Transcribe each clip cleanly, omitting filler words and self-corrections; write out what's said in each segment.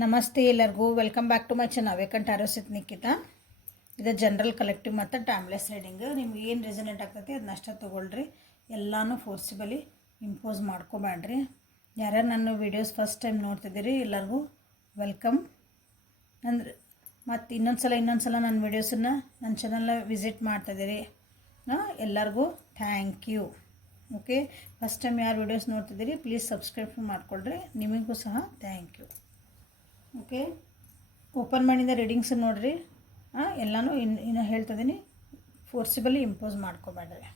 ನಮಸ್ತೆ ಎಲ್ಲರಿಗೂ welcome back to my channel ವೇಕಂಟ್ ಆರೋಸಿತ್ ನಿಖಿತಾ. ಇದು ಜನರಲ್ ಕಲೆಕ್ಟಿವ್ ಮತ್ತು ಟೈಮ್ಲೆಸ್ ರೀಡಿಂಗ್. ನಿಮ್ಗೆ ಏನು ರೆಸನೇಟ್ ಆಗ್ತೈತಿ ಅದನ್ನ ಅಷ್ಟೇ ತೊಗೊಳ್ರಿ. ಎಲ್ಲನೂ ಫೋರ್ಸಿಬಲಿ ಇಂಪೋಸ್ ಮಾಡ್ಕೋಬೇಡ್ರಿ. ಯಾರ್ಯಾರು ನನ್ನ ವೀಡಿಯೋಸ್ ಫಸ್ಟ್ ಟೈಮ್ ನೋಡ್ತಿದ್ದೀರಿ ಎಲ್ಲರಿಗೂ ವೆಲ್ಕಮ್. ಅಂದ್ರೆ ಮತ್ತು ಇನ್ನೊಂದು ಸಲ ನನ್ನ ವೀಡಿಯೋಸನ್ನು ನನ್ನ ಚಾನಲ್ನ ವಿಸಿಟ್ ಮಾಡ್ತಾಯಿದ್ದೀರಿ ಎಲ್ಲರಿಗೂ thank you. Okay, first time ಯಾರು ವೀಡಿಯೋಸ್ ನೋಡ್ತಿದ್ದೀರಿ ಪ್ಲೀಸ್ ಸಬ್ಸ್ಕ್ರೈಬ್ ಮಾಡ್ಕೊಳ್ರಿ. ನಿಮಗೂ ಸಹ ಥ್ಯಾಂಕ್ ಯು. ಓಕೆ, ಓಪನ್ ಮಾಡಿದ ರೀಡಿಂಗ್ಸ್ ನೋಡಿರಿ. ಎಲ್ಲನೂ ಇನ್ನು ಹೇಳ್ತಿದ್ದೀನಿ, ಫೋರ್ಸಿಬಲಿ ಇಂಪೋಸ್ ಮಾಡ್ಕೋಬೇಡ್ರಿ.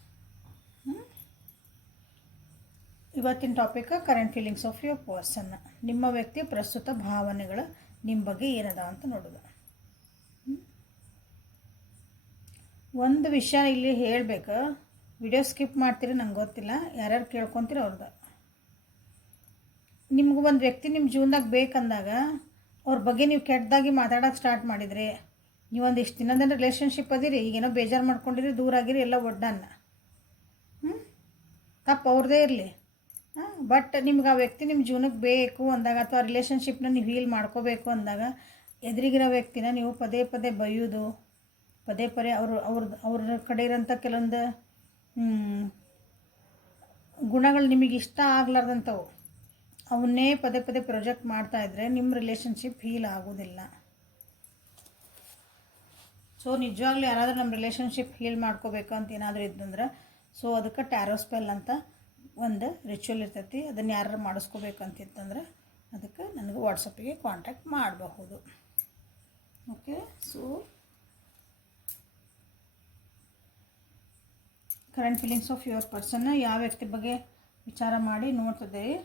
ಇವತ್ತಿನ topic current feelings of your person. ನಿಮ್ಮ ವ್ಯಕ್ತಿಯ ಪ್ರಸ್ತುತ ಭಾವನೆಗಳು ನಿಮ್ಮ ಬಗ್ಗೆ ಏನದ ಅಂತ ನೋಡೋದು. ಒಂದು ವಿಷಯ ಇಲ್ಲಿ ಹೇಳಬೇಕು, ವಿಡಿಯೋ ಸ್ಕಿಪ್ ಮಾಡ್ತೀರಿ ನಂಗೆ ಗೊತ್ತಿಲ್ಲ, ಯಾರ್ಯಾರು ಕೇಳ್ಕೊತೀರಿ ಅವ್ರದ್ದು. ನಿಮ್ಗೆ ಒಂದು ವ್ಯಕ್ತಿ ನಿಮ್ಮ ಜೀವನದಾಗ ಬೇಕಂದಾಗ ಅವ್ರ ಬಗ್ಗೆ ನೀವು ಕೆಟ್ಟದಾಗಿ ಮಾತಾಡೋಕೆ ಸ್ಟಾರ್ಟ್ ಮಾಡಿದ್ರಿ, ನೀವೊಂದು ಇಷ್ಟು ದಿನದ ರಿಲೇಷನ್ಶಿಪ್ ಅದಿರಿ, ಈಗೇನೋ ಬೇಜಾರು ಮಾಡ್ಕೊಂಡಿರಿ, ದೂರ ಆಗಿರಿ, ಎಲ್ಲ ಒಡ್ಡನ್ನ ತಪ್ಪು ಅವ್ರದ್ದೇ ಇರಲಿ. ಬಟ್ ನಿಮ್ಗೆ ಆ ವ್ಯಕ್ತಿ ನಿಮ್ಮ ಜೀವನಕ್ಕೆ ಬೇಕು ಅಂದಾಗ ಅಥವಾ ರಿಲೇಷನ್ಶಿಪ್ನ ನೀವು ಹೀಲ್ ಮಾಡ್ಕೋಬೇಕು ಅಂದಾಗ ಎದುರಿಗಿರೋ ವ್ಯಕ್ತಿನ ನೀವು ಪದೇ ಪದೇ ಬೈಯೋದು, ಪದೇ ಪದೇ ಅವ್ರ ಕಡೆ ಇರೋಂಥ ಕೆಲವೊಂದು ಗುಣಗಳು ನಿಮಗೆ ಇಷ್ಟ ಆಗ್ಲಾರ್ದಂಥವು ಅವನ್ನೇ ಪದೇ ಪದೇ ಪ್ರೊಜೆಕ್ಟ್ ಮಾಡ್ತಾಯಿದ್ರೆ ನಿಮ್ಮ ರಿಲೇಷನ್ಶಿಪ್ ಹೀಲ್ ಆಗೋದಿಲ್ಲ. ಸೊ ನಿಜವಾಗ್ಲೂ ಯಾರಾದರೂ ನಮ್ಮ ರಿಲೇಷನ್ಶಿಪ್ ಹೀಲ್ ಮಾಡ್ಕೋಬೇಕು ಅಂತ ಏನಾದರೂ ಇದ್ದಂದ್ರೆ ಸೊ ಅದಕ್ಕೆ ಟ್ಯಾರೋ ಸ್ಪೆಲ್ ಅಂತ ಒಂದು ರಿಚುವಲ್ ಇರ್ತೈತಿ. ಅದನ್ನು ಯಾರು ಮಾಡಿಸ್ಕೋಬೇಕಂತಿತ್ತಂದ್ರೆ ಅದಕ್ಕೆ ನನಗೆ ವಾಟ್ಸಪ್ಪಿಗೆ ಕಾಂಟ್ಯಾಕ್ಟ್ ಮಾಡಬಹುದು. Okay, so current feelings of your ಪರ್ಸನ್ನ ಯಾವ ವ್ಯಕ್ತಿ ಬಗ್ಗೆ ವಿಚಾರ ಮಾಡಿ ನೋಡ್ತಿದ್ದೀರಿ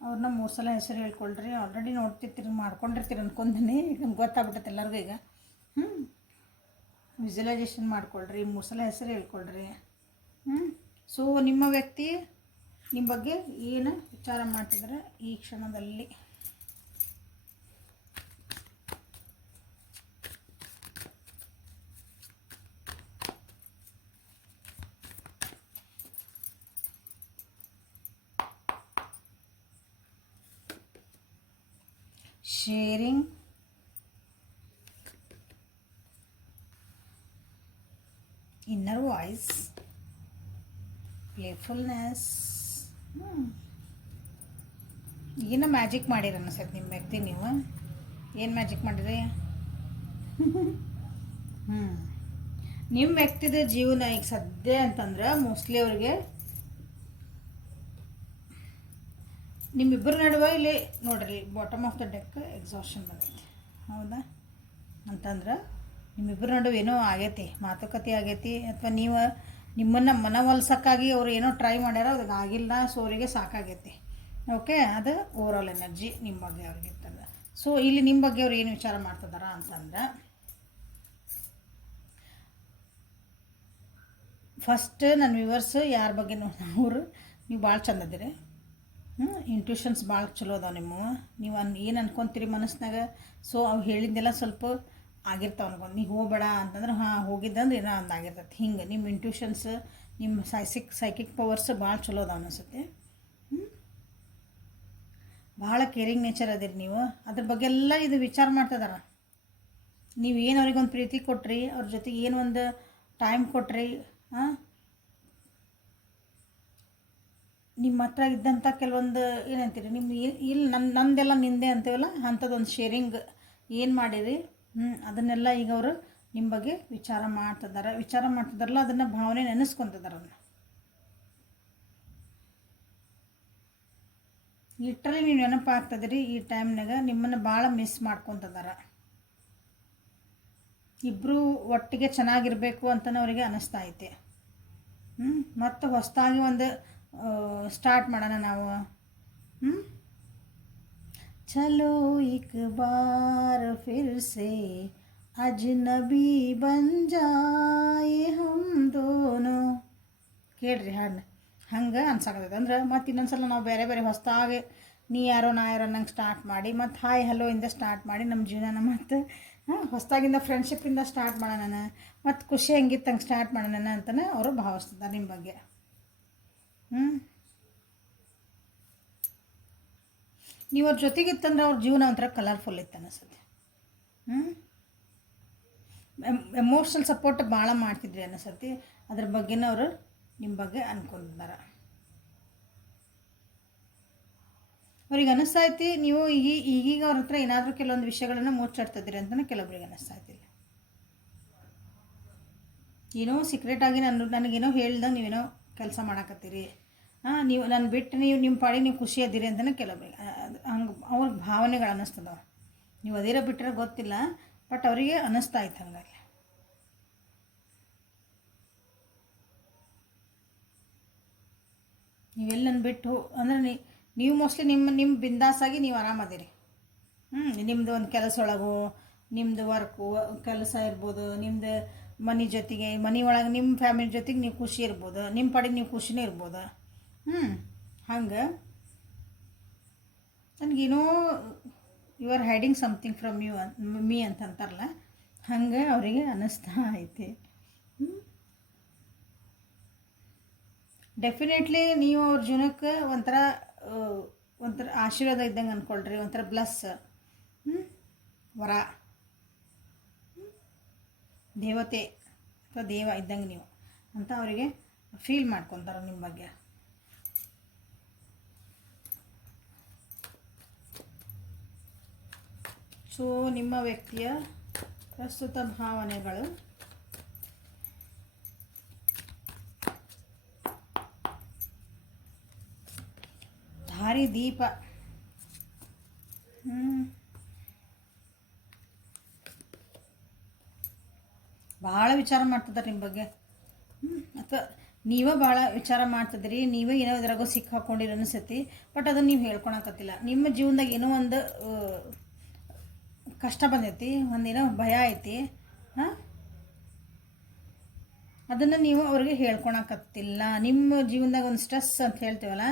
ಅವ್ರನ್ನ 3 ಸಲ ಹೆಸರು ಹೇಳ್ಕೊಳ್ರಿ. ಆಲ್ರೆಡಿ ನೋಡ್ತಿರ್ತೀರಿ, ಮಾಡ್ಕೊಂಡಿರ್ತೀರಿ ಅನ್ಕೊಂತೀನಿ, ನಮ್ಗೆ ಗೊತ್ತಾಗ್ಬಿಟ್ಟೈತೆ ಎಲ್ಲರಿಗೂ ಈಗ. ವಿಜುವಲೈಸೇಷನ್ ಮಾಡ್ಕೊಳ್ರಿ, 3 ಸಲ ಹೆಸರು ಹೇಳ್ಕೊಳ್ರಿ. ಸೊ ನಿಮ್ಮ ವ್ಯಕ್ತಿ ನಿಮ್ಮ ಬಗ್ಗೆ ಏನು ವಿಚಾರ ಮಾಡ್ತಿದ್ದಾರೆ ಈ ಕ್ಷಣದಲ್ಲಿ. sharing, inner voice, playfulness. ಏನೋ ಮ್ಯಾಜಿಕ್ ಮಾಡಿರ ಅನ್ಸತ್ತೆ ನಿಮ್ಮ ವ್ಯಕ್ತಿ. ನೀವು ಏನು ಮ್ಯಾಜಿಕ್ ಮಾಡಿರಿ? ನಿಮ್ಮ ವ್ಯಕ್ತಿದ ಜೀವನ ಈಗ ಸದ್ಯ ಅಂತಂದ್ರೆ ಮೋಸ್ಟ್ಲಿ ಅವ್ರಿಗೆ ನಿಮ್ಮಿಬ್ಬರ ನಡುವೆ ಇಲ್ಲಿ ನೋಡ್ರಿ bottom of the deck exhaustion ಬಂದೈತಿ. ಹೌದಾ ಅಂತಂದ್ರೆ ನಿಮ್ಮಿಬ್ಬರ ನಡುವೆ ಏನೋ ಆಗೈತಿ, ಮಾತುಕತೆ ಆಗೈತಿ, ಅಥವಾ ನೀವು ನಿಮ್ಮನ್ನು ಮನವೊಲಿಸೋಕ್ಕಾಗಿ ಅವ್ರು ಏನೋ ಟ್ರೈ ಮಾಡ್ಯಾರ, ಅದಕ್ಕೆ ಆಗಿಲ್ಲ, ಸೊ ಅವರಿಗೆ ಸಾಕಾಗೈತಿ. ಓಕೆ, ಅದು ಓವರಾಲ್ ಎನರ್ಜಿ ನಿಮ್ಮ ಬಗ್ಗೆ ಅವ್ರಿಗೆ ಇರ್ತದೆ. ಸೊ ಇಲ್ಲಿ ನಿಮ್ಮ ಬಗ್ಗೆ ಅವ್ರು ಏನು ವಿಚಾರ ಮಾಡ್ತಿದಾರ ಅಂತಂದ್ರೆ, ಫಸ್ಟ್ ನನ್ನ ವ್ಯೂವರ್ಸ್ ಯಾರ ಬಗ್ಗೆ ಅವರು ನೀವು ಭಾಳ ಚಂದದಿರಿ. ಇಂಟ್ಯೂಷನ್ಸ್ ಭಾಳ ಚಲೋ ಅದಾವೆ ನೀವು ಏನು ಅನ್ಕೊತೀರಿ ಮನಸ್ಸಿನಾಗ. ಸೊ ಅವು ಹೇಳಿದ್ದೆಲ್ಲ ಸ್ವಲ್ಪ ಆಗಿರ್ತಾವೆ ಅನ್ಕೊಂಡು ನೀವು ಹೋಗಬೇಡ ಅಂತಂದ್ರೆ ಹೋಗಿದ್ದಂದ್ರೆ ಏನೋ ಒಂದು ಆಗಿರ್ತೈತಿ. ಹಿಂಗೆ ನಿಮ್ಮ ಇಂಟ್ಯೂಷನ್ಸ್, ನಿಮ್ಮ ಸೈಕಿಕ್ ಪವರ್ಸ್ ಭಾಳ ಚಲೋ ಅದಾವೆ ಅನಿಸುತ್ತೆ. ಭಾಳ ಕೇರಿಂಗ್ ನೇಚರ್ ಅದಿರಿ ನೀವು. ಅದ್ರ ಬಗ್ಗೆ ಎಲ್ಲ ಇದು ವಿಚಾರ ಮಾಡ್ತಿದಾರ. ನೀವು ಏನು ಅವ್ರಿಗೊಂದು ಪ್ರೀತಿ ಕೊಟ್ರಿ, ಅವ್ರ ಜೊತೆಗೆ ಏನು ಒಂದು ಟೈಮ್ ಕೊಟ್ರಿ, ನಿಮ್ಮ ಹತ್ರ ಇದ್ದಂಥ ಕೆಲವೊಂದು ಏನಂತೀರಿ, ನಿಮ್ಮ ಇಲ್ಲಿ ನಂದೆಲ್ಲ ನಿಂದೆ ಅಂತೀವಲ್ಲ ಅಂಥದ್ದೊಂದು ಶೇರಿಂಗ್ ಏನು ಮಾಡಿರಿ, ಅದನ್ನೆಲ್ಲ ಈಗ ಅವರು ನಿಮ್ಮ ಬಗ್ಗೆ ವಿಚಾರ ಮಾಡ್ತಿದಾರಲ್ಲ ಅದನ್ನು ಭಾವನೆ ನೆನೆಸ್ಕೊತಿದಾರ. ಲಿಟ್ರಲಿ ನೀವು ನೆನಪಾಗ್ತದಿರಿ ಈ ಟೈಮ್ನಾಗ. ನಿಮ್ಮನ್ನು ಭಾಳ ಮಿಸ್ ಮಾಡ್ಕೊತಿದಾರ. ಇಬ್ಬರು ಒಟ್ಟಿಗೆ ಚೆನ್ನಾಗಿರಬೇಕು ಅಂತಲೂ ಅವರಿಗೆ ಅನ್ನಿಸ್ತಾ ಐತೆ. ಮತ್ತು ಹೊಸದಾಗಿ ಒಂದು ಸ್ಟಾರ್ಟ್ ಮಾಡೋಣ ನಾವು. ಚಲೋ एक बार फिर से अजनबी बन जाए हम दोनों. ಕೇಳ್ರಿ ಹಾಡು ಹಂಗೆ ಅನ್ಸಾಕತ್ತೈತೆ. ಅಂದ್ರೆ ಮತ್ತು ಇನ್ನೊಂದ್ಸಲ ನಾವು ಬೇರೆ ಬೇರೆ ಹೊಸದಾಗಿ ನೀ ಯಾರೋ ನಾ ಯಾರೋ ನಂಗೆ ಸ್ಟಾರ್ಟ್ ಮಾಡಿ ಮತ್ತು ಹಾಯ್ ಹಲೋ ಇಂದ ಸ್ಟಾರ್ಟ್ ಮಾಡಿ ನಮ್ಮ ಜೀವನನ ಮತ್ತು ಹೊಸದಾಗಿಂದ ಫ್ರೆಂಡ್ಶಿಪ್ಪಿಂದ ಸ್ಟಾರ್ಟ್ ಮಾಡೋಣ, ಮತ್ತು ಖುಷಿ ಹೆಂಗಿತ್ತು ಹಂಗೆ ಸ್ಟಾರ್ಟ್ ಮಾಡೋಣ ಅಂತಲೇ ಅವರು ಭಾವಿಸ್ತಿದ್ದಾರೆ ನಿಮ್ಮ ಬಗ್ಗೆ. ನೀವು ಅವ್ರ ಜೊತೆಗೆ ಇತ್ತಂದ್ರೆ ಅವ್ರ ಜೀವನ ಒಂಥರ ಕಲರ್ಫುಲ್ ಇತ್ತು ಅನಿಸುತ್ತೆ. ಎಮೋಷ್ನಲ್ ಸಪೋರ್ಟ್ ಭಾಳ ಮಾಡ್ತಿದ್ರಿ ಅನಿಸತಿ. ಅದ್ರ ಬಗ್ಗೆನೂ ಅವರು ನಿಮ್ಮ ಬಗ್ಗೆ ಅನ್ಕೊಂಡಿದ್ದಾರೆ. ಅವ್ರಿಗೆ ಅನ್ನಿಸ್ತಾ ಐತಿ ನೀವು ಈಗೀಗ ಅವ್ರ ಹತ್ರ ಏನಾದರೂ ಕೆಲವೊಂದು ವಿಷಯಗಳನ್ನು ಮುಚ್ಚಾಡ್ತಿದ್ದೀರಿ ಅಂತಲೇ ಕೆಲವೊಬ್ರಿಗೆ ಅನ್ನಿಸ್ತಾ ಐತಿಲ್ಲ. ಏನೋ ಸೀಕ್ರೆಟಾಗಿ ನನಗೇನೋ ಹೇಳ್ದಂಗೆ ನೀವೇನೋ ಕೆಲಸ ಮಾಡಾಕತ್ತೀರಿ. ನೀವು ನಾನು ಬಿಟ್ಟು ನಿಮ್ಮ ಪಾಡಿ ನೀವು ಖುಷಿ ಅದ್ದೀರಿ ಅಂತಲೇ ಕೆಲವೊಬ್ರಿಗೆ ಹಂಗೆ ಅವ್ರ ಭಾವನೆಗಳು ಅನ್ನಿಸ್ತದವ. ನೀವು ಅದಿರೋ ಬಿಟ್ಟರೆ ಗೊತ್ತಿಲ್ಲ, ಬಟ್ ಅವರಿಗೆ ಅನ್ನಿಸ್ತಾ ಇತ್ತು ಹಂಗಾಗಿ. ನೀವೆಲ್ಲ ನನ್ನ ಬಿಟ್ಟು ಅಂದರೆ ನೀವು ಮೋಸ್ಟ್ಲಿ ನಿಮ್ಮ ಬಿಂದಾಸಾಗಿ ನೀವು ಆರಾಮದಿರಿ. ನಿಮ್ಮದು ಒಂದು ಕೆಲಸ ಒಳಗು, ನಿಮ್ಮದು ವರ್ಕು ಕೆಲಸ ಇರ್ಬೋದು, ನಿಮ್ಮದು ಮನೆ ಜೊತೆಗೆ ಮನೆ ಒಳಗೆ ನಿಮ್ಮ ಫ್ಯಾಮಿಲಿ ಜೊತೆಗೆ ನೀವು ಖುಷಿ ಇರ್ಬೋದು, ನಿಮ್ಮ ಪಾಡಿಗೆ ನೀವು ಖುಷಿನೇ ಇರ್ಬೋದು. ಹಂಗೆ ನನಗೇನೋ you are hiding something from you me ಅಂತ ಅಂತಾರಲ್ಲ, ಹಂಗೆ ಅವರಿಗೆ ಅನ್ನಿಸ್ತಾ ಐತಿ. ಡೆಫಿನೆಟ್ಲಿ ನೀವು ಅವ್ರ ಜೀವನಕ್ಕೆ ಒಂಥರ ಆಶೀರ್ವಾದ ಇದ್ದಂಗೆ ಅಂದ್ಕೊಳ್ರಿ, ಒಂಥರ ಬ್ಲಸ್, ವರ, ದೇವತೆ ಅಥವಾ ದೇವ ಇದ್ದಂಗೆ ನೀವು ಅಂತ ಅವರಿಗೆ ಫೀಲ್ ಮಾಡ್ಕೊತಾರೆ ನಿಮ್ಮ ಬಗ್ಗೆ. ಸೊ ನಿಮ್ಮ ವ್ಯಕ್ತಿಯ ಪ್ರಸ್ತುತ ಭಾವನೆಗಳು, ದಾರಿ ದೀಪ, ಭಾಳ ವಿಚಾರ ಮಾಡ್ತಿದ್ದಾರೆ ನಿಮ್ಮ ಬಗ್ಗೆ. ಅಥವಾ ನೀವೇ ಭಾಳ ವಿಚಾರ ಮಾಡ್ತಿದ್ದೀರಿ, ನೀವೇ ಏನೋ ಇದ್ರಾಗ ಸಿಕ್ಕಾಕೊಂಡಿರಿ ಅನಿಸತಿ, ಬಟ್ ಅದನ್ನು ನೀವು ಹೇಳ್ಕೊಳಕತ್ತಿಲ್ಲ. ನಿಮ್ಮ ಜೀವನದಾಗ ಏನೋ ಒಂದು ಕಷ್ಟ ಬಂದೈತಿ, ಒಂದೇನೋ ಭಯ ಐತಿ, ಅದನ್ನು ನೀವು ಅವ್ರಿಗೆ ಹೇಳ್ಕೊಳಕತ್ತಿಲ್ಲ. ನಿಮ್ಮ ಜೀವನದಾಗ ಒಂದು ಸ್ಟ್ರೆಸ್ ಅಂತ ಹೇಳ್ತೀವಲ್ಲ,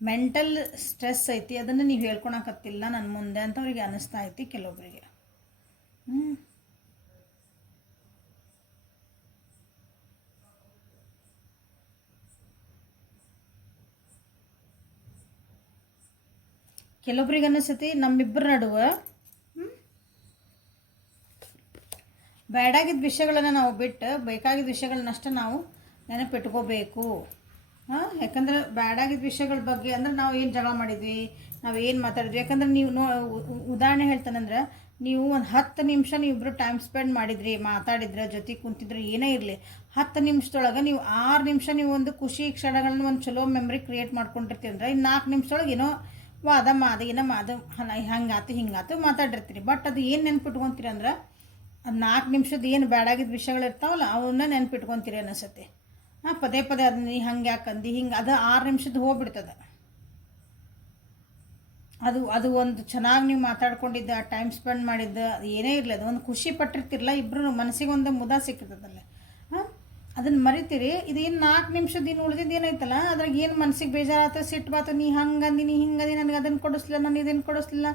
ಮೆಂಟಲ್ ಸ್ಟ್ರೆಸ್ ಐತಿ, ಅದನ್ನು ನೀವು ಹೇಳ್ಕೊಳಕತ್ತಿಲ್ಲ ನನ್ನ ಮುಂದೆ ಅಂತ ಅವ್ರಿಗೆ ಅನ್ನಿಸ್ತಾ ಐತಿ ಕೆಲವೊಬ್ಬರಿಗೆ. ಕೆಲವೊಬ್ರಿಗೆ ಅನ್ನಿಸ್ತೈತಿ ನಮ್ಮಿಬ್ಬರ ನಡುವೆ ಬೇಡಾಗಿದ್ದ ವಿಷಯಗಳನ್ನು ನಾವು ಬಿಟ್ಟು ಬೇಕಾಗಿದ್ದ ವಿಷಯಗಳನ್ನಷ್ಟೇ ನಾವು ನೆನಪಿಟ್ಕೋಬೇಕು. ಯಾಕಂದ್ರೆ ಬೇಡಾಗಿದ್ದ ವಿಷಯಗಳ ಬಗ್ಗೆ ಅಂದ್ರೆ ನಾವು ಏನು ಜಗಳ ಮಾಡಿದ್ವಿ, ನಾವು ಏನು ಮಾತಾಡಿದ್ವಿ. ಯಾಕಂದ್ರೆ ನೀವು ಉದಾಹರಣೆ ಹೇಳ್ತಾನಂದ್ರೆ, ನೀವು ಒಂದು 10 ನಿಮಿಷ ನೀವಿಬ್ಬರು ಟೈಮ್ ಸ್ಪೆಂಡ್ ಮಾಡಿದ್ರಿ, ಮಾತಾಡಿದ್ರೆ, ಜೊತೆಗೆ ಕುಂತಿದ್ರೆ, ಏನೇ ಇರಲಿ, 10 ನಿಮಿಷದೊಳಗೆ ನೀವು 6 ನಿಮಿಷ ನೀವು ಒಂದು ಖುಷಿ ಕ್ಷಣಗಳನ್ನ ಒಂದು ಚಲೋ ಮೆಮ್ರಿ ಕ್ರಿಯೇಟ್ ಮಾಡ್ಕೊಂಡಿರ್ತೀವಿ ಅಂದ್ರೆ, ಇನ್ನು 4 ನಿಮಿಷದೊಳಗೆ ಏನೋ ವಾದ ಹಂಗಾತು ಹಿಂಗಾತು ಮಾತಾಡಿರ್ತೀರಿ. ಬಟ್ ಅದು ಏನು ನೆನ್ಪಿಟ್ಕೊತೀರಿ ಅಂದ್ರೆ, ಅದು 4 ನಿಮಿಷದ ಏನು ಬೇಡಾಗಿದ್ದ ವಿಷಯಗಳು ಇರ್ತಾವಲ್ಲ ಅವನ್ನ ನೆನ್ಪಿಟ್ಕೊತೀರಿ ಅನಿಸತ್ತೆ. ಪದೇ ಪದೇ ಅದನ್ನ ನೀ ಹಂಗೆ ಯಾಕಂದು ಹಿಂಗೆ, ಅದು 6 ನಿಮಿಷದ ಹೋಗ್ಬಿಡ್ತದೆ. ಅದು ಒಂದು ಚೆನ್ನಾಗಿ ನೀವು ಮಾತಾಡ್ಕೊಂಡಿದ್ದ, ಟೈಮ್ ಸ್ಪೆಂಡ್ ಮಾಡಿದ್ದ, ಅದು ಏನೇ ಇರಲಿ, ಅದು ಒಂದು ಖುಷಿ ಪಟ್ಟಿರ್ತಿರಲ್ಲ, ಇಬ್ಬರು ಮನಸ್ಸಿಗೆ ಒಂದು ಮುದ ಸಿಕ್ಕಿರ್ತದಲ್ಲ, ಅದನ್ನು ಮರಿತೀರಿ. ಇದು ಏನು 4 ನಿಮಿಷದ ಇನ್ನು ಉಳಿದಿದ್ದು ಏನೈತಲ್ಲ, ಅದ್ರಾಗ ಏನು ಮನಸ್ಸಿಗೆ ಬೇಜಾರಾತ, ಸಿಟ್ಟು ಬಾತು, ನೀ ಹಂಗಂದಿ, ನೀ ಹಿಂಗಂದಿ, ನನಗೆ ಅದನ್ನು ಕೊಡಿಸ್ಲಿಲ್ಲ, ನಾನು ಇದನ್ನು ಕೊಡಿಸ್ಲಿಲ್ಲ,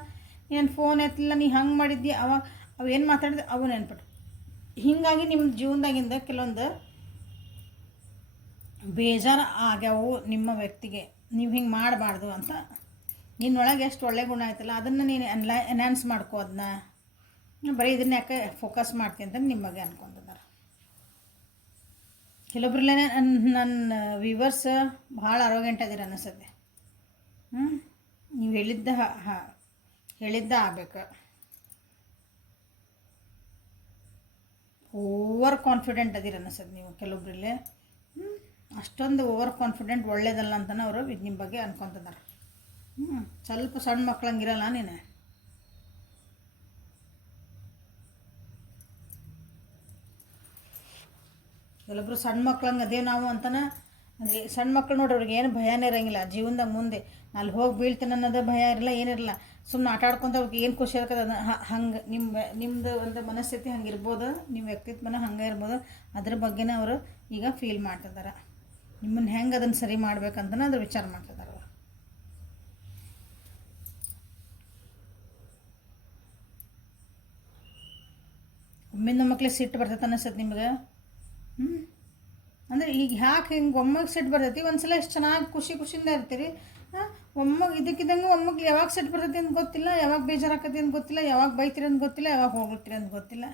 ನೀನು ಫೋನ್ ಎತ್ತಲಿಲ್ಲ, ನೀ ಹಂಗೆ ಮಾಡಿದ್ದಿ, ಅವು ಏನು ಮಾತಾಡಿದೆ ಅವು ನೆನ್ಪಿಟ್ಟು. ಹೀಗಾಗಿ ನಿಮ್ಮ ಜೀವನದಾಗಿಂದ ಕೆಲವೊಂದು ಬೇಜಾರು ಆಗ್ಯಾವು ನಿಮ್ಮ ವ್ಯಕ್ತಿಗೆ. ನೀವು ಹಿಂಗೆ ಮಾಡಬಾರ್ದು ಅಂತ ನಿನ್ನೊಳಗೆ ಎಷ್ಟು ಒಳ್ಳೆ ಗುಣ ಆಯ್ತಲ್ಲ, ಅದನ್ನು ನೀನು ಎನ್ಹಾನ್ಸ್ ಮಾಡ್ಕೋ. ಅದನ್ನ ಬರೀ ಇದನ್ನ ಯಾಕೆ ಫೋಕಸ್ ಮಾಡ್ತೀನಿ ಅಂತ ನಿಮ್ಮ ಬಗ್ಗೆ ಅನ್ಕೊಂಡಿದ್ದಾರೆ. ಕೆಲವೊಬ್ರಲ್ಲೇ ನನ್ನ ವ್ಯೂವರ್ಸ್ ಭಾಳ ಅರೋಗೆಂಟ್ ಅದಿರ ಅನ್ನಿಸುತ್ತೆ. ನೀವು ಹೇಳಿದ್ದ ಆಗ್ಬೇಕು. ಓವರ್ ಕಾನ್ಫಿಡೆಂಟ್ ಅದಿರ ಅನ್ನಿಸುತ್ತೆ ನೀವು ಕೆಲವೊಬ್ರಲ್ಲೇ. ಅಷ್ಟೊಂದು ಓವರ್ ಕಾನ್ಫಿಡೆಂಟ್ ಒಳ್ಳೇದಲ್ಲ ಅಂತಲೇ ಅವರು ನಿಮ್ಮ ಬಗ್ಗೆ ಅನ್ಕೊತಿದ್ದಾರೆ. ಸ್ವಲ್ಪ ಸಣ್ಣ ಮಕ್ಳಂಗಿರಲ್ಲ ನೀನು. ಕೆಲವೊಬ್ರು ಸಣ್ಣ ಮಕ್ಳಂಗೆ ಅದೇ ನಾವು ಅಂತಾನೆ. ಅಂದರೆ ಸಣ್ಣ ಮಕ್ಳು ನೋಡ್ರಿ, ಅವ್ರಿಗೆ ಏನು ಭಯನೇ ಇರೋಂಗಿಲ್ಲ ಜೀವನದಾಗ. ಮುಂದೆ ಅಲ್ಲಿ ಹೋಗಿ ಬೀಳ್ತೇನೆ ಅನ್ನೋದು ಭಯ ಇರಲ್ಲ, ಏನಿರಲ್ಲ. ಸುಮ್ಮನೆ ಆಟ ಆಡ್ಕೊತ ಅವ್ರಿಗೆ ಏನು ಖುಷಿ ಇರ್ತದೆ ಅದು ಹಂಗೆ ನಿಮ್ಮದು ಒಂದು ಮನಸ್ಥಿತಿ ಹಂಗೆ ಇರ್ಬೋದು, ನಿಮ್ಮ ವ್ಯಕ್ತಿತ್ವನ ಹಂಗೆ ಇರ್ಬೋದು. ಅದ್ರ ಬಗ್ಗೆನೇ ಅವರು ಈಗ ಫೀಲ್ ಮಾಡ್ತಿದ್ದಾರೆ. ನಿಮ್ಮನ್ನು ಹೆಂಗೆ ಅದನ್ನು ಸರಿ ಮಾಡ್ಬೇಕಂತನೂ ಅದ್ರ ವಿಚಾರ ಮಾಡ್ತಿದ್ದಾರೆ ಅವರು. ಒಮ್ಮಿಂದ ಮಕ್ಳಿಗೆ ಸಿಟ್ಟು ಬರ್ತೈತೆ ಅನ್ನಿಸ್ತದೆ ನಿಮ್ಗೆ. ಅಂದರೆ ಈಗ ಯಾಕೆ ಹಿಂಗೆ ಒಮ್ಮೆಗೆ ಸಿಟ್ಟು ಬರ್ತೈತಿ, ಒಂದು ಸಲ ಎಷ್ಟು ಚೆನ್ನಾಗಿ ಖುಷಿಯಿಂದ ಇರ್ತೀರಿ, ಒಮ್ಮಗೆ ಇದಕ್ಕಿದ್ದಂಗೆ ಒಮ್ಮಗೆ ಯಾವಾಗ ಸಿಟ್ಟು ಬರ್ತೈತಿ ಅಂತ ಗೊತ್ತಿಲ್ಲ, ಯಾವಾಗ ಬೇಜಾರಾಕತಿ ಅಂತ ಗೊತ್ತಿಲ್ಲ, ಯಾವಾಗ ಬೈತೀರಿ ಅಂತ ಗೊತ್ತಿಲ್ಲ, ಯಾವಾಗ ಹೋಗ್ತೀರಿ ಅಂತ ಗೊತ್ತಿಲ್ಲ.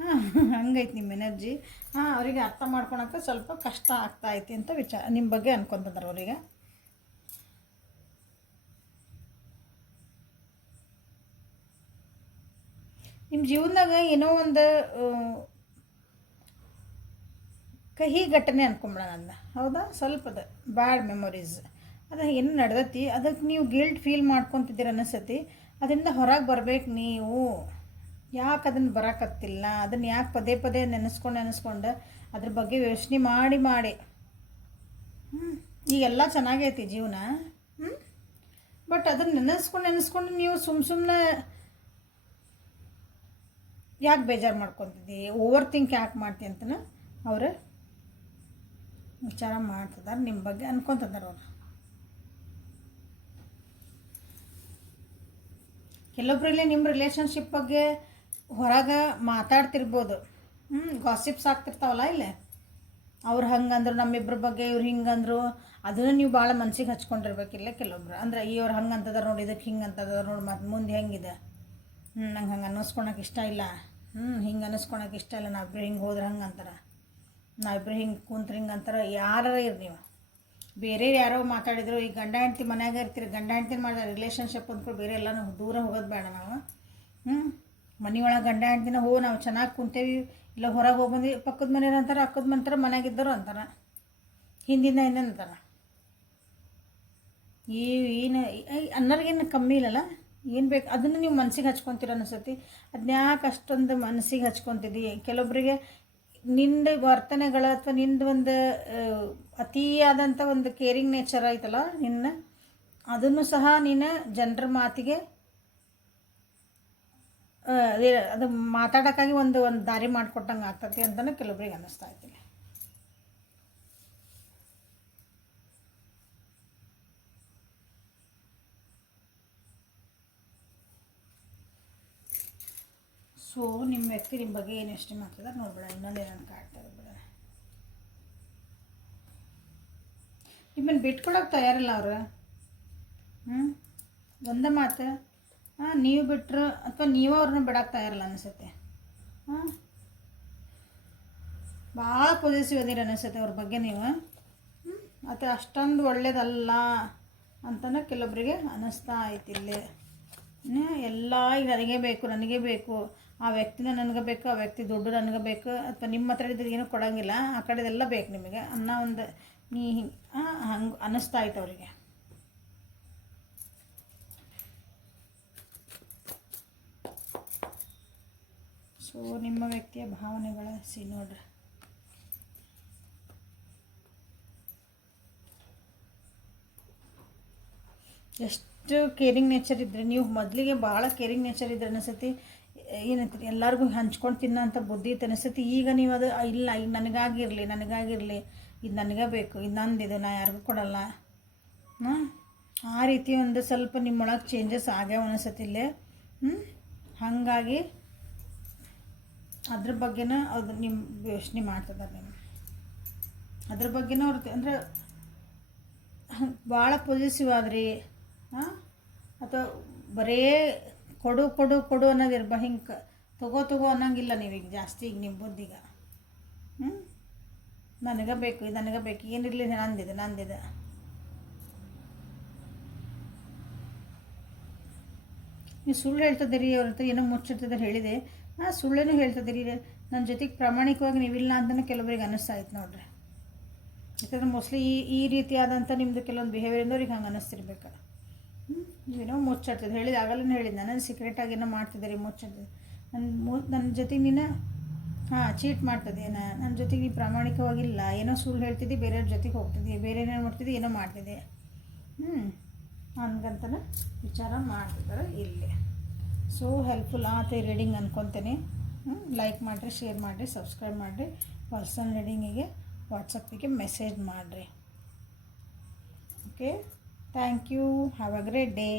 ಹಾಂ, ಹಂಗೈತಿ ನಿಮ್ಮ ಎನರ್ಜಿ. ಹಾಂ, ಅವರಿಗೆ ಅರ್ಥ ಮಾಡ್ಕೊಳಕ್ಕೆ ಸ್ವಲ್ಪ ಕಷ್ಟ ಆಗ್ತಾಯಿತಿ ಅಂತ ನಿಮ್ಮ ಬಗ್ಗೆ ಅನ್ಕೊತಿದ್ದಾರೆ ಅವರಿಗೆ. ನಿಮ್ಮ ಜೀವನದಾಗ ಏನೋ ಒಂದು ಕಹಿ ಘಟನೆ ಅನ್ಕೊಂಬಿಡೋಣ ಅದನ್ನ, ಹೌದಾ? ಸ್ವಲ್ಪದ ಬ್ಯಾಡ್ ಮೆಮೊರೀಸ್ ಅದು ಏನು ನಡೆದೈತಿ, ಅದಕ್ಕೆ ನೀವು ಗಿಲ್ಟ್ ಫೀಲ್ ಮಾಡ್ಕೊತಿದ್ದೀರ ಅನಿಸತಿ. ಅದರಿಂದ ಹೊರಗೆ ಬರ್ಬೇಕು ನೀವು. ಯಾಕೆ ಅದನ್ನು ಬರೋಕತ್ತಿಲ್ಲ, ಅದನ್ನು ಯಾಕೆ ಪದೇ ಪದೇ ನೆನೆಸ್ಕೊಂಡು ಅದ್ರ ಬಗ್ಗೆ ಯೋಚನೆ ಮಾಡಿ ಈಗೆಲ್ಲ ಚೆನ್ನಾಗೈತಿ ಜೀವನ. ಬಟ್ ಅದನ್ನು ನೆನೆಸ್ಕೊಂಡು ನೀವು ಸುಮ್ಮನೆ ಯಾಕೆ ಬೇಜಾರು ಮಾಡ್ಕೊತಿದ್ದಿ, ಓವರ್ ಥಿಂಕ್ ಯಾಕೆ ಮಾಡ್ತಿ ಅಂತನ ಅವರು ವಿಚಾರ ಮಾಡ್ತಿದ್ದಾರೆ, ನಿಮ್ಮ ಬಗ್ಗೆ ಅನ್ಕೊತಿದ್ದಾರೆ ಅವರು. ಕೆಲವೊಬ್ಬರಲ್ಲಿ ನಿಮ್ಮ ರಿಲೇಷನ್ಶಿಪ್ ಬಗ್ಗೆ ಹೊರಗೆ ಮಾತಾಡ್ತಿರ್ಬೋದು, ಗಾಸಿಪ್ಸ್ ಆಗ್ತಿರ್ತಾವಲ್ಲ ಇಲ್ಲೇ, ಅವ್ರು ಹಂಗಂದ್ರು ನಮ್ಮಿಬ್ಬರ ಬಗ್ಗೆ, ಇವ್ರು ಹಿಂಗಂದ್ರು, ಅದನ್ನು ನೀವು ಭಾಳ ಮನ್ಸಿಗೆ ಹಚ್ಕೊಂಡಿರ್ಬೇಕಿಲ್ಲ. ಕೆಲವೊಬ್ರು ಅಂದ್ರೆ ಇವ್ರು ಹಂಗೆ ಅಂತದಾರ ನೋಡಿ, ಇದಕ್ಕೆ ಹಿಂಗೆ ಅಂತದಾರ ನೋಡಿ, ಮತ್ತು ಮುಂದೆ ಹೆಂಗಿದೆ, ನಂಗೆ ಹಂಗೆ ಅನ್ನಿಸ್ಕೊಳಕ್ಕೆ ಇಷ್ಟ ಇಲ್ಲ, ಹಿಂಗೆ ಅನ್ನಿಸ್ಕೊಳಕ್ಕೆ ಇಷ್ಟ ಇಲ್ಲ, ನಾವಿಬ್ರು ಹಿಂಗೆ ಹೋದ್ರೆ ಹಂಗೆ ಅಂತಾರೆ, ನಾವಿಬ್ರು ಹಿಂಗೆ ಕುಂತ್ರೆ ಹಿಂಗೆ ಅಂತಾರೆ. ಯಾರು ಇರಿ ನೀವು, ಬೇರೆ ಯಾರೋ ಮಾತಾಡಿದ್ರು, ಈ ಗಂಡ ಹೆಂಡ್ತಿ ಮನ್ಯಾಗ ಇರ್ತೀರಿ, ಗಂಡ ಹೆಂಡ್ತಿ ಮಾಡಿದ ರಿಲೇಷನ್ಶಿಪ್ ಅಂದ್ಕೊಂಡು ಬೇರೆ ಎಲ್ಲ ನಾವು ದೂರ ಹೋಗೋದು ಬೇಡ ನಾವು. ಮನೆಯೊಳಗೆ ಗಂಡ ಹೆಂಡ್ತಿನ ನಾವು ಚೆನ್ನಾಗಿ ಕುಂತೇವಿ, ಇಲ್ಲ ಹೊರಗೆ ಹೋಗಿ ಬಂದು ಪಕ್ಕದ ಮನೆಯವ್ರು ಅಂತಾರೆ, ಅಕ್ಕದ ಮನೆಯವ್ರು ಮನೆಯಾಗಿದ್ದರು ಅಂತಾರೆ, ಹಿಂದಿಂದ ಅಂತಾರೆ. ಏನು ಅನ್ನೋರ್ಗೇನು ಕಮ್ಮಿ ಇಲ್ಲಲ್ಲ, ಏನು ಬೇಕು ಅದನ್ನು ನೀವು ಮನಸ್ಸಿಗೆ ಹಚ್ಕೊತೀರ ಅನಿಸತಿ. ಅದನ್ಯಾಕೆ ಅಷ್ಟೊಂದು ಮನಸ್ಸಿಗೆ ಹಚ್ಕೊತಿದ್ದಿ? ಕೆಲವೊಬ್ಬರಿಗೆ ನಿಂದು ವರ್ತನೆಗಳು ಅಥವಾ ನಿಂದು ಒಂದು ಅತಿಯಾದಂಥ ಒಂದು ಕೇರಿಂಗ್ ನೇಚರ್ ಆಯ್ತಲ್ಲ ನಿನ್ನ, ಅದನ್ನು ಸಹ ನೀನು ಜನರ ಮಾತಿಗೆ ಅದು ಮಾತಾಡೋಕ್ಕಾಗಿ ಒಂದು ದಾರಿ ಮಾಡಿಕೊಟ್ಟಂಗೆ ಆಗ್ತತಿ ಅಂತಲೂ ಕೆಲವೊಬ್ರಿಗೆ ಅನ್ನಿಸ್ತಾ ಇದ್ದೀನಿ. ಸೊ ನಿಮ್ಮ ವ್ಯಕ್ತಿ ನಿಮ್ಮ ಬಗ್ಗೆ ಏನು ಎಷ್ಟು ಮಾತಾಡ್ತಾರೆ ನೋಡ್ಬೇಡ, ಇನ್ನೊಂದು ಏನಂತ ಕಾಡ್ತಾ ಇರ್ಬೇಡ. ನಿಮ್ಮನ್ನು ಬಿಟ್ಕೊಳಕ್ಕೆ ತಯಾರಿಲ್ಲ ಅವರು. ಒಂದೇ ಮಾತು, ನೀವು ಬಿಟ್ಟರು ಅಥವಾ ನೀವು ಅವ್ರನ್ನ ಬಿಡೋಕ್ಕೆ ತಯಾರಿಲ್ಲ ಅನಿಸುತ್ತೆ. ಭಾಳ ಪಾಸಿಟಿವ್ ಅದೀರ ಅನಿಸುತ್ತೆ ಅವ್ರ ಬಗ್ಗೆ ನೀವು. ಮತ್ತು ಅಷ್ಟೊಂದು ಒಳ್ಳೇದಲ್ಲ ಅಂತಲೂ ಕೆಲವೊಬ್ಬರಿಗೆ ಅನ್ನಿಸ್ತಾ ಐತಿ ಇಲ್ಲಿ. ಎಲ್ಲ ಈಗ ನನಗೆ ಬೇಕು, ಆ ವ್ಯಕ್ತಿನ ನನಗೆ ಬೇಕು, ಆ ವ್ಯಕ್ತಿ ದುಡ್ಡು ನನಗೆ ಬೇಕು, ಅಥವಾ ನಿಮ್ಮ ಹತ್ರ ಇದ್ದರೆ ಏನೂ ಕೊಡೋಂಗಿಲ್ಲ, ಆ ಕಡೆದೆಲ್ಲ ಬೇಕು ನಿಮಗೆ ಅನ್ನೋ ಒಂದು ಹಂಗೆ ಅನ್ನಿಸ್ತಾ ಐತೆ ಅವರಿಗೆ. ಸೊ ನಿಮ್ಮ ವ್ಯಕ್ತಿಯ ಭಾವನೆಗಳ ನೋಡ್ರಿ. ಎಷ್ಟು ಕೇರಿಂಗ್ ನೇಚರ್ ಇದ್ದರೆ ನೀವು, ಮೊದಲಿಗೆ ಭಾಳ ಕೇರಿಂಗ್ ನೇಚರ್ ಇದ್ರೆ ಅನಿಸತಿ, ಏನಂತೀರಿ ಎಲ್ಲರಿಗೂ ಹಂಚ್ಕೊಂಡು ತಿನ್ನೋಂಥ ಬುದ್ಧಿ ಇತ್ತು ಅನಿಸತಿ. ಈಗ ನೀವು ಅದು ಇಲ್ಲ, ಈಗ ನನಗಾಗಿರಲಿ ಇದು ನನಗೆ ಬೇಕು, ಇದು ನಂದಿದು, ನಾ ಯಾರಿಗೂ ಕೊಡಲ್ಲ, ಆ ರೀತಿ ಒಂದು ಸ್ವಲ್ಪ ನಿಮ್ಮೊಳಗೆ ಚೇಂಜಸ್ ಆಗ್ಯಾವ ಅನಿಸತಿಲ್ಲೇ. ಹಾಗಾಗಿ ಅದ್ರ ಬಗ್ಗೆನ ಅದು ನಿಮ್ಮ ಯೋಚನೆ ಮಾಡ್ತಿದ್ದಾರೆ ನೀವು. ಅದ್ರ ಬಗ್ಗೆನೂ ಅವ್ರು ಅಂದ್ರೆ ಭಾಳ ಪಾಸಿಟಿವ್ ಆದ್ರಿ, ಅಥವಾ ಬರೇ ಕೊಡು ಕೊಡು ಕೊಡು ಅನ್ನೋದಿರ್ಬ, ಹಿಂಗೆ ತಗೋ ಅನ್ನೋಂಗಿಲ್ಲ ನೀವೀಗ ಜಾಸ್ತಿ. ಈಗ ನಿಮ್ಮ ಬುದ್ಧಿಗ ನನಗೆ ಬೇಕು, ಇದು ನನಗೆ ಬೇಕು, ಏನಿರಲಿ ನಂದಿದೆ. ನೀವು ಸುಳ್ಳು ಹೇಳ್ತಿದ್ದೀರಿ, ಅವ್ರ ಹತ್ರ ಏನೋ ಮುಚ್ಚಿರ್ತದೆ ಹೇಳಿದೆ, ಸುಳ್ಳೇನೂ ಹೇಳ್ತಿದ್ದೀರಿ, ನನ್ನ ಜೊತೆಗೆ ಪ್ರಾಮಾಣಿಕವಾಗಿ ನೀವಿಲ್ಲ ಅಂತಲೂ ಕೆಲವರಿಗೆ ಅನ್ನಿಸ್ತಾ ಇತ್ತು ನೋಡ್ರಿ. ಯಾಕಂದ್ರೆ ಮೋಸ್ಟ್ಲಿ ಈ ರೀತಿಯಾದಂಥ ನಿಮ್ಮದು ಕೆಲವೊಂದು ಬಿಹೇವಿಯರ್ ಅವ್ರಿಗೆ ಹಂಗೆ ಅನ್ನಿಸ್ತಿರ್ಬೇಕು. ಏನೋ ಮುಚ್ಚಿಡ್ತದೆ ಹೇಳಿದ, ಆಗಲೇ ಹೇಳಿದ್ದು ನಾನು ಸೀಕ್ರೆಟಾಗಿ ಏನೋ ಮಾಡ್ತಿದ್ದೀರಿ, ಮುಚ್ಚಿಡ್ತದೆ ನನ್ನ ಜೊತೆಗೆ ನೀನು ಚೀಟ್ ಮಾಡ್ತಿದ್ದೀನ, ನನ್ನ ಜೊತೆಗೆ ನೀನು ಪ್ರಾಮಾಣಿಕವಾಗಿಲ್ಲ, ಏನೋ ಸುಳ್ಳು ಹೇಳ್ತಿದ್ದಿ, ಬೇರೆಯವ್ರ ಜೊತೆಗೆ ಹೋಗ್ತಿದ್ದಿ, ಬೇರೆ ಏನೇನು ಮಾಡ್ತಿದ್ದಿ, ಏನೋ ಮಾಡ್ತಿದ್ದೆ, ಹಂಗಂತನ ವಿಚಾರ ಮಾಡ್ತಿದ್ದಾರೆ ಇಲ್ಲಿ. ಸೊ ಹೆಲ್ಪ್ಫುಲ್ ಆತ ಈ ರೀಡಿಂಗ್ ಅನ್ಕೊತೀನಿ. ಲೈಕ್ ಮಾಡಿರಿ, ಶೇರ್ ಮಾಡಿರಿ, ಸಬ್ಸ್ಕ್ರೈಬ್ ಮಾಡಿರಿ. ಪರ್ಸನಲ್ ರೀಡಿಂಗಿಗೆ ವಾಟ್ಸಪ್ಪಿಗೆ ಮೆಸೇಜ್ ಮಾಡಿರಿ. Okay, thank you, have a great day.